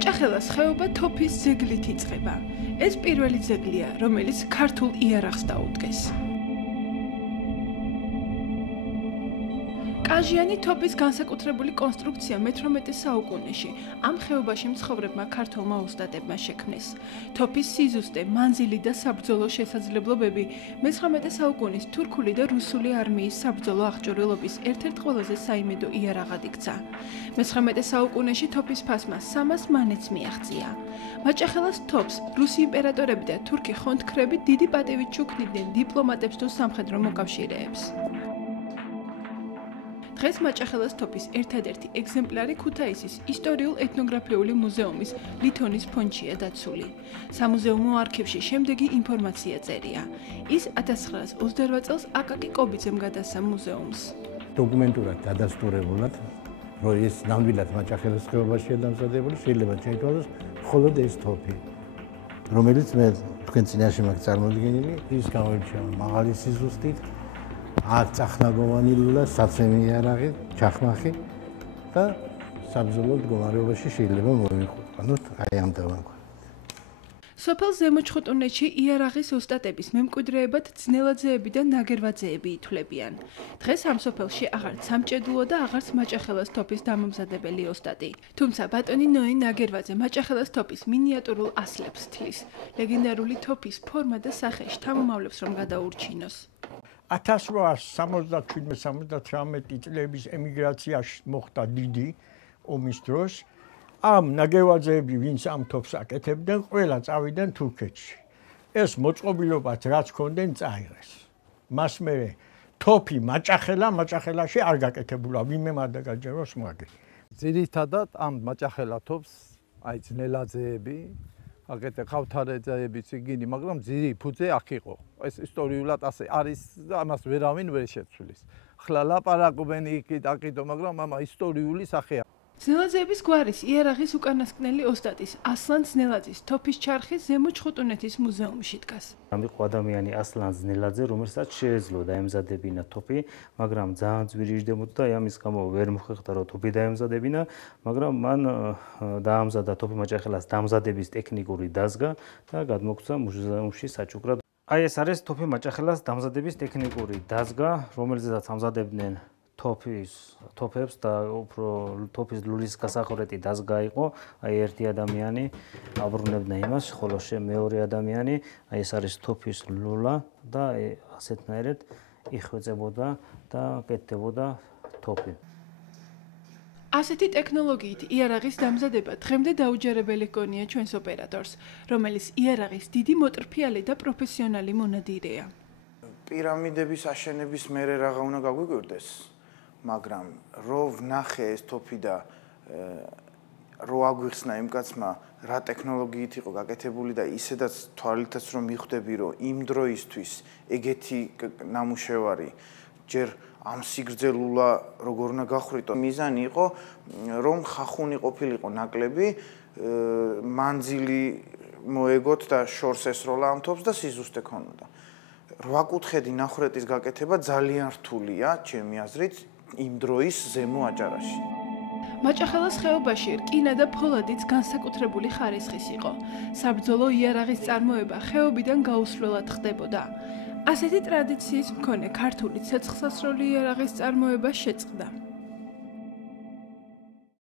მაჭახელას ხეობა თოფის ძეგლით იწყება. ეს პირველი ძეგლია, რომელიც ქართულ იარაღს დაუდგეს. კაჟიანი თოფის განსაკუთრებული კონსტრუქცია მე-18 საუკუნეში ამ ხეობაში მცხოვრებმა ქართველმა ოსტატებმა შექმნეს. თოფის სიზუსტე, მანძილი და საბრძოლო შესაძლებლობები მე-19 საუკუნის თურქული და რუსული არმიის საბრძოლო აღჭურვილობის ერთ-ერთ ყველაზე საიმედო იარაღად იქცა. მე-19 საუკუნეში თოფის ფასმა 300 მანეთს მიაღწია. მაჭახელას თოფს რუსი იმპერატორები და თურქი ხონთქრები დიდი პატივით ჩუქნიდნენ დიპლომატებს თუ სამხედრო მოკავშირეებს. დღეს მაჭახელას თოფის ერთადერთი ეგზემპლარი ქუთაისის ისტორიულ-ეთნოგრაფიული მუზეუმის ლითონის ფონდშია დაცული. სამუზეუმო არქივში შემდეგი ინფორმაცია წერია. ის 1928 წელს აკაკი კობიძემ გადასცა მუზეუმს. დოკუმენტურად დადასტურებულად, რომ ეს ნამდვილად მაჭახელას ხეობაშია დამზადებული, შეიძლება შეითვალოს მხოლოდ ეს თოფი, რომელიც მე თქვენ წინაშე მაქვს წარმოდგენილი, ის გამოირჩევა მაღალი სიზუსტით, აწახნაგოვანი ლულა, საცემი იარაღი, ჩახმახი და საბრძოლო მდგომარეობაში შეიძლება მოიყვანოთ აი ამ დავანქვათ. სოფელ ზემოჩხუტუნეთში იარაღის ოსტატების მემკვიდრეებად ძნელაძეები და ნაგერვაძეები ითვლებიან. დღეს ამ სოფელში აღარც სამჭედლო და აღარც მაჭახელას თოფის დამამზადებელი ოსტატი. თუმცა ბატონი ნოე ნაგერვაძე მაჭახელას თოფის მინიატურულ ასლებს თლის. ლეგენდარული თოფის ფორმა და სახე შთამომავლებს რომ გადაურჩინოს. 1877-79 წლების ემიგრაციაში მოხდა დიდი ომის დროს. ამ ნაგევაძეები, ვინც ამ თოფს აკეთებდნენ, ყველა წავიდნენ თურქეთში. ეს მოწყობილობაც რაც ჰქონდნენ, წაიღეს. მას მერე თოფი მაჭახელაში არ გაკეთებულა, ვინმე არ დაგაჯეროს მაგე. ძირითადად ამ მაჭახელა თოფს აი ძნელაძეები აკეთე ხავთარეძეებიც იგინი, მაგრამ ძირი ფუძე აქ იყო. ეს ისტორიულად ასე არის და ამას ვერავინ ვერ შეცვლის. ხლა ლაპარაკობენ იქით აკეთო, მაგრამ ამა ისტორიული სახეა. ძნელაძეების გვარის იარაღის უკანასკნელი ოსტატის ასლან ძნელაძის თოფის ჩარხი ზემოჩხუტუნეთის მუზეუმში დგას. ამ იყო ადამიანი ასლან ძნელაძე, რომელსაც შეეძლო დაემზადებინა თოფი, მაგრამ ძალიან ძვირი იждებოდა და ამის გამო ვერ მოხერხდა რომ თოფი დაემზადებინა, მაგრამ მან დაამზადა თოფი მაჭახელას დამზადების ტექნიკური დაზგა და გადმოგვცა მუზეუმში საჩუქრად. აი ეს არის თოფი მაჭახელას დამზადების ტექნიკური დაზგა, რომელზედაც ამზადებდნენ თოფებს და უფრო თოფის ლულის გასახურეთი დაზგა იყო. აი ერთი ადამიანი აბრუნებდა იმას, ხოლო მეორე ადამიანი, აი ეს არის თოფის ლულა და ასეთნაირად იხვეწებოდა და კეთდებოდა თოფი. ასეთი ტექნოლოგიით იარაღის დამზადება დღემდე დაუჯერებელი ჰგონია ჩვენს ოპერატორს, რომელიც იარაღის დიდი მოტრფიალი და პროფესიონალი მონადირეა. პირამიდების აშენების მერე რაღა უნდა გაგვიკვირდეს, მაგრამ რო ვნახე ეს თოფი და რო აგვიხსნა იმ კაცმა რა ტექნოლოგიით იყო გაკეთებული და ისედაც თვალითაც რომ მიხვდები რომ იმ დროისთვის ეგეთი ნამუშევარი ჯერ ამ სიგრძელულა როგორ უნდა გახვრიტო. მიზანი იყო რომ ხახუნი ყოფილიყო ნაკლები, მანძილი მოეგოთ და შორს ესროლა ამ თოფს და სიზუსტე ქონოდა. 8 კუთხედი ნახრეტის გაკეთება ძალიან რთულია, ჩემი აზრით, იმ დროის ზემო აჭარაში. მაჭახელას ხეობაში რკინა და ფოლადიც განსაკუთრებული ხარისხის იყო. საბრძოლო იარაღის წარმოება ხეობიდან გაუსვლელად ხდებოდა. ასეთი ტრადიციის მქონე ქართული ცეცხლსასროლი იარაღის წარმოება შეწყდა.